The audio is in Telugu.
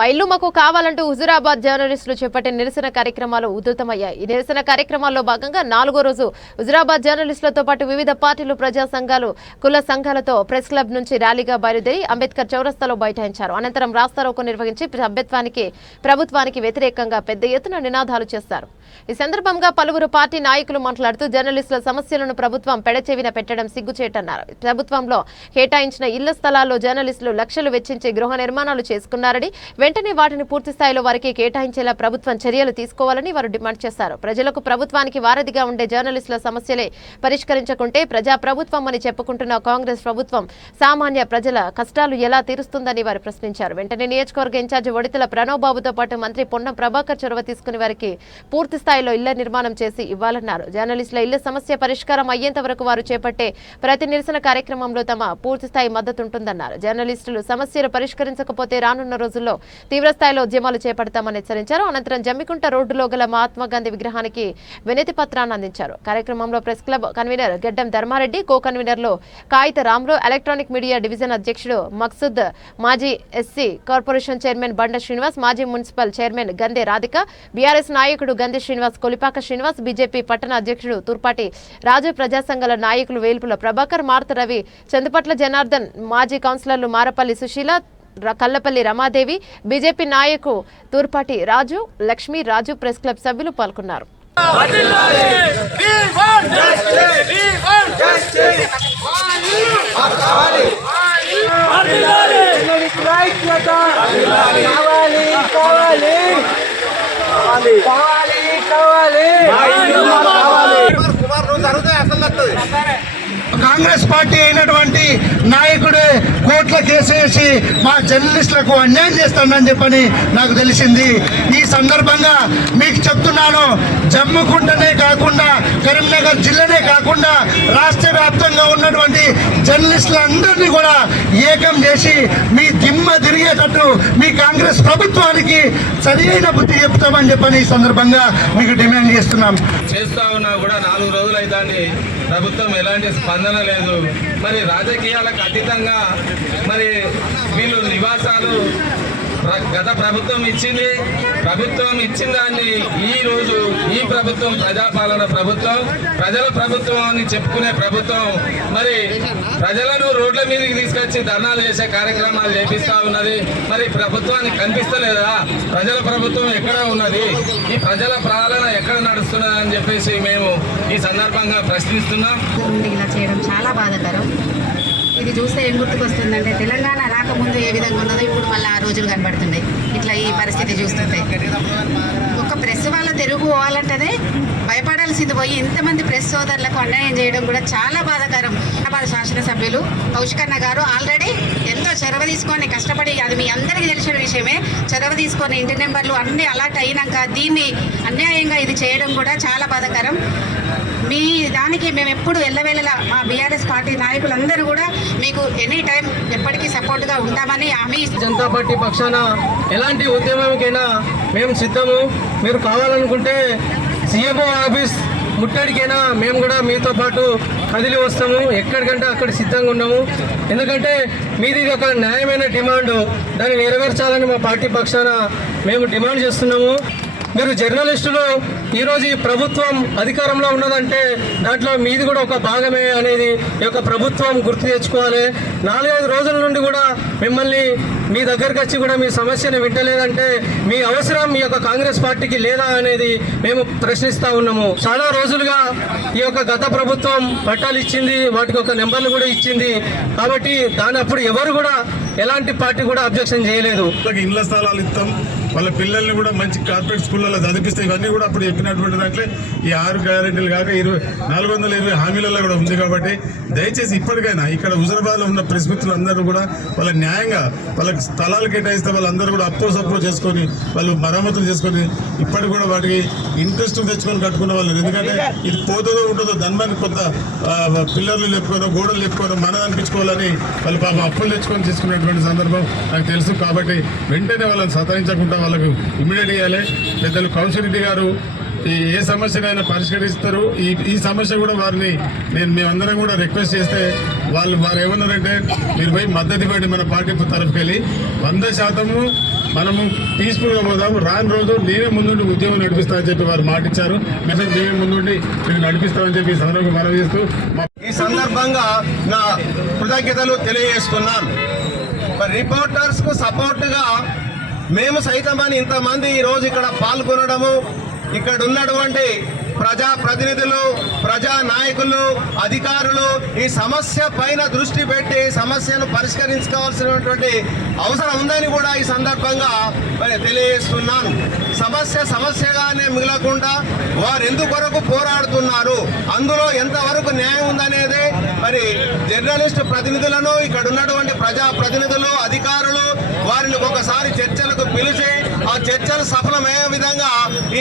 మా ఇల్లు మాకు కావాలంటూ హుజూరాబాద్ జర్నలిస్టులు చేపట్టిన నిరసన కార్యక్రమాలు ఉధృతమయ్యాయి. ఈ నిరసన కార్యక్రమాల్లో భాగంగా 4వ రోజు హుజూరాబాద్ జర్నలిస్టులతో పాటు వివిధ పార్టీలు, ప్రజా సంఘాలు, కుల సంఘాలతో ప్రెస్ క్లబ్ నుంచి ర్యాలీగా బయలుదేరి అంబేద్కర్ చౌరస్తాలో బైఠాయించారు. అనంతరం రాస్తారోకో నిర్వహించి ప్రభుత్వానికి వ్యతిరేకంగా పెద్ద ఎత్తున నినాదాలు చేశారు. ఈ సందర్భంగా పలువురు పార్టీ నాయకులు మాట్లాడుతూ జర్నలిస్టుల సమస్యలను ప్రభుత్వం పెడచెవిన పెట్టడం సిగ్గుచేటన్నారు. ప్రభుత్వంలో కేటాయించిన ఇళ్ల స్థలాల్లో జర్నలిస్టులు లక్షలు వెచ్చించి గృహ నిర్మాణాలు చేసుకున్నారని, వెంటనే వాటిని పూర్తి స్థాయిలో వారికి కేటాయించేలా ప్రభుత్వం చర్యలు తీసుకోవాలని వారు డిమాండ్ చేశారు. ప్రజలకు ప్రభుత్వానికి వారధిగా ఉండే జర్నలిస్టుల సమస్యలే పరిష్కరించకుంటే ప్రజా ప్రభుత్వం అని చెప్పుకుంటున్న కాంగ్రెస్ ప్రభుత్వం సామాన్య ప్రజల కష్టాలు ఎలా తీరుస్తుందని వారు ప్రశ్నించారు. వెంటనే నియోజకవర్గ ఇన్ఛార్జి వడితల ప్రణవ్ బాబుతో పాటు మంత్రి పొన్నం ప్రభాకర్ చొరవ తీసుకుని వారికి పూర్తి స్థాయిలో ఇళ్ల నిర్మాణం చేసి ఇవ్వాలన్నారు. జర్నలిస్టుల ఇళ్ల సమస్య పరిష్కారం అయ్యేంత వరకు వారు చేపట్టే ప్రతి నిరసన కార్యక్రమంలో తమ పూర్తి స్థాయి మద్దతు ఉంటుందన్నారు. జర్నలిస్టులు సమస్యలు పరిష్కరించకపోతే రానున్న రోజుల్లో తీవ్రస్థాయిలో ఉద్యమాలు చేపడతామని హెచ్చరించారు. అనంతరం జమ్మికుంట రోడ్డులో గల మహాత్మాగాంధీ విగ్రహానికి వినతి పత్రాన్ని అందించారు. కార్యక్రమంలో ప్రెస్ క్లబ్ కన్వీనర్ గెడ్డం ధర్మారెడ్డి, కో కన్వీనర్లు కాగిత రాములు, ఎలక్ట్రానిక్ మీడియా డివిజన్ అధ్యక్షుడు మక్సూద్, మాజీ ఎస్సీ కార్పొరేషన్ చైర్మన్ బండ శ్రీనివాస్, మాజీ మున్సిపల్ చైర్మన్ గందే రాధిక, బీఆర్ఎస్ నాయకుడు గందే శ్రీనివాస్, కొలిపాక శ్రీనివాస్, బీజేపీ పట్టణ అధ్యక్షుడు తూర్పాటి రాజు, ప్రజా సంఘాల నాయకులు వేల్పుల ప్రభాకర్, మార్త రవి, చందుపట్ల జనార్దన్, మాజీ కౌన్సిలర్లు మారపల్లి సుశీల, కల్లపల్లి రమాదేవి, బీజేపీ నాయకు తూర్పాటి రాజు, లక్ష్మీ రాజు, ప్రెస్ క్లబ్ సభ్యులు పాల్గొన్నారు. కాంగ్రెస్ పార్టీ అయినటువంటి నాయకుడే కోర్టుల కేసు వేసి మా జర్నలిస్టులకు అన్యాయం చేస్తానని చెప్పని నాకు తెలిసింది. ఈ సందర్భంగా మీకు చెప్తున్నాను, జమ్మికుంటనే కాకుండా కరీంనగర్ జిల్లానే కాకుండా రాష్ట్ర వ్యాప్తంగా ఉన్నటువంటి జర్నలిస్టులందరినీ కూడా ఏకం చేసి మీ దిమ్మ తిరిగేటట్టు మీ కాంగ్రెస్ ప్రభుత్వానికి సరైన బుద్ధి చెప్తామని చెప్పని ఈ సందర్భంగా మీకు డిమాండ్ చేస్తున్నాం. చేస్తా ఉన్నా కూడా 4 రోజులు అయితే ప్రభుత్వం ఎలాంటి స్పందన లేదు. మరి రాజకీయాలకు అతీతంగా మరి వీళ్ళు నివాసాలు గత ప్రభుత్వం ఇచ్చింది. ప్రభుత్వం ఇచ్చిన దాన్ని ఈ రోజు ఈ ప్రభుత్వం ప్రజాపాలన ప్రభుత్వం, ప్రజల ప్రభుత్వం అని చెప్పుకునే ప్రభుత్వం మరి ప్రజలను రోడ్ల మీదకి తీసుకొచ్చి ధర్నాలు చేసే కార్యక్రమాలు చేపిస్తా ఉన్నది. మరి ప్రభుత్వానికి కనిపిస్తలేదా? ప్రజల ప్రభుత్వం ఎక్కడ ఉన్నది? ఈ ప్రజల పాలన ఎక్కడ నడుస్తున్నది అని చెప్పేసి మేము ఈ సందర్భంగా ప్రశ్నిస్తున్నాం. ఇలా చేయడం చాలా బాధాకరం. ఇది చూస్తే ఏం గుర్తుకొస్తుందంటే తెలంగాణ రాకముందు ఏ విధంగా ఉన్నదో ఇప్పుడు మళ్ళీ ఆ రోజులు కనబడుతున్నాయి. ఇట్లా ఈ పరిస్థితి చూస్తుంటే ఒక ప్రెస్ వాళ్ళ తెలుగు పోవాలంటేనే భయపడాల్సింది పోయి ఇంతమంది ప్రెస్ సోదరులకు అన్యాయం చేయడం కూడా చాలా బాధాకరం. హైదరాబాద్ శాసనసభ్యులు కౌశికన్న గారు ఆల్రెడీ ఎంతో చొరవ తీసుకొని కష్టపడి, అది మీ అందరికీ తెలిసిన విషయమే, చొరవ తీసుకొని ఇంటి నెంబర్లు అన్నీ అలాట్ అయినాక దీన్ని అన్యాయంగా ఇది చేయడం కూడా చాలా బాధాకరం. మీ దానికి మేము ఎప్పుడు ఎల్లవేళలా మా బీఆర్ఎస్ పార్టీ నాయకులందరూ కూడా మీకు ఎనీ టైం ఎప్పటికీ సపోర్ట్గా ఉంటామని హామీ. జనతా పార్టీ పక్షాన ఎలాంటి ఉద్యమంకైనా మేము సిద్ధము. మీరు కావాలనుకుంటే సీఎంఓ ఆఫీస్ ముట్టడికైనా మేము కూడా మీతో పాటు కదిలి వస్తాము. ఎక్కడికంటే అక్కడ సిద్ధంగా ఉన్నాము. ఎందుకంటే మీది ఒక న్యాయమైన డిమాండ్, దాన్ని నెరవేర్చాలని మా పార్టీ పక్షాన మేము డిమాండ్ చేస్తున్నాము. మీరు జర్నలిస్టులు ఈరోజు ఈ ప్రభుత్వం అధికారంలో ఉన్నదంటే దాంట్లో మీది కూడా ఒక భాగమే అనేది ఈ యొక్క ప్రభుత్వం గుర్తు తెచ్చుకోవాలి. 4-5 రోజుల నుండి కూడా మిమ్మల్ని మీ దగ్గరకు వచ్చి కూడా మీ సమస్యను వింటలేదంటే మీ అవసరం మీ యొక్క కాంగ్రెస్ పార్టీకి లేదా అనేది మేము ప్రశ్నిస్తూ ఉన్నాము. చాలా రోజులుగా ఈ యొక్క గత ప్రభుత్వం పట్టాలు ఇచ్చింది, వాటికి ఒక నెంబర్లు కూడా ఇచ్చింది. కాబట్టి దాని అప్పుడు ఎవరు కూడా ఎలాంటి పార్టీ కూడా అబ్జెక్షన్ చేయలేదు. ఇళ్ల స్థలాలు ఇస్తాం, వాళ్ళ పిల్లల్ని కూడా మంచి కార్పొరేట్ స్కూళ్ళలో చదివిస్తే ఇవన్నీ కూడా అప్పుడు చెప్పినటువంటి దాంట్లో ఈ 6 గ్యారెంటీలు కాక 420 హామీలలో కూడా ఉంది. కాబట్టి దయచేసి ఇప్పటికైనా ఇక్కడ హుజూరాబాద్లో ఉన్న ప్రెస్ మిత్రులందరూ కూడా వాళ్ళ న్యాయంగా వాళ్ళకి స్థలాలు కేటాయిస్తే వాళ్ళందరూ కూడా సప్పో చేసుకొని వాళ్ళు మరమ్మతులు చేసుకొని ఇప్పటికి కూడా వాటికి ఇంట్రెస్ట్ తెచ్చుకొని కట్టుకున్న వాళ్ళు. ఎందుకంటే ఇది పోతుందో ఉంటుందో దాని కొంత పిల్లర్లు లేపుకోనో గోడలు లేపుకోనో మనది అనిపించుకోవాలని వాళ్ళు పాపం అప్పులు తెచ్చుకొని చేసుకునేటువంటి సందర్భం నాకు తెలుసు. కాబట్టి వెంటనే వాళ్ళని సతాయించకుండా వాళ్ళకు ఇమ్మీడియట్ చేయాలి. పెద్దలు కౌన్సిల్ రెడ్డి గారు ఏ సమస్యనైనా పరిష్కరిస్తారు. ఈ సమస్య కూడా వారిని మేమందరం కూడా రిక్వెస్ట్ చేస్తే వారు ఏమన్నారంటే మీరు పోయి మద్దతు ఇవ్వండి మన పార్టీ తరఫుకెళ్ళి 100% మనము పీస్ఫుల్గా పోదాము, రాని రోజు నేనే ముందుండి ఉద్యమం నడిపిస్తామని చెప్పి వారు మాటిచ్చారు. మేమే ముందుండి మీరు నడిపిస్తామని చెప్పి ఈ సందర్భంగా మనం చేస్తూ ఈ సందర్భంగా నా కృతజ్ఞతలు తెలియజేస్తున్నాను. మరి రిపోర్టర్స్ కు సపోర్ట్ గా మేము సైతమని ఇంతమంది ఈ రోజు ఇక్కడ పాల్గొనడము, ఇక్కడ ఉన్నటువంటి ప్రజా ప్రతినిధులు, ప్రజా నాయకులు, అధికారులు ఈ సమస్య పైన దృష్టి పెట్టి సమస్యను పరిష్కరించుకోవాల్సినటువంటి అవసరం ఉందని కూడా ఈ సందర్భంగా తెలియజేస్తున్నాను. సమస్యగానే మిగలకుండా వారు ఎందుకొరకు పోరాడుతున్నారు, అందులో ఎంతవరకు న్యాయం ఉందనేది మరి జర్నలిస్టు ప్రతినిధులను, ఇక్కడ ఉన్నటువంటి ప్రజా ప్రతినిధులు, అధికారులు వారిని ఒకసారి చర్చలకు పిలిచి ఆ చర్చలు సఫలమయ్యే విధంగా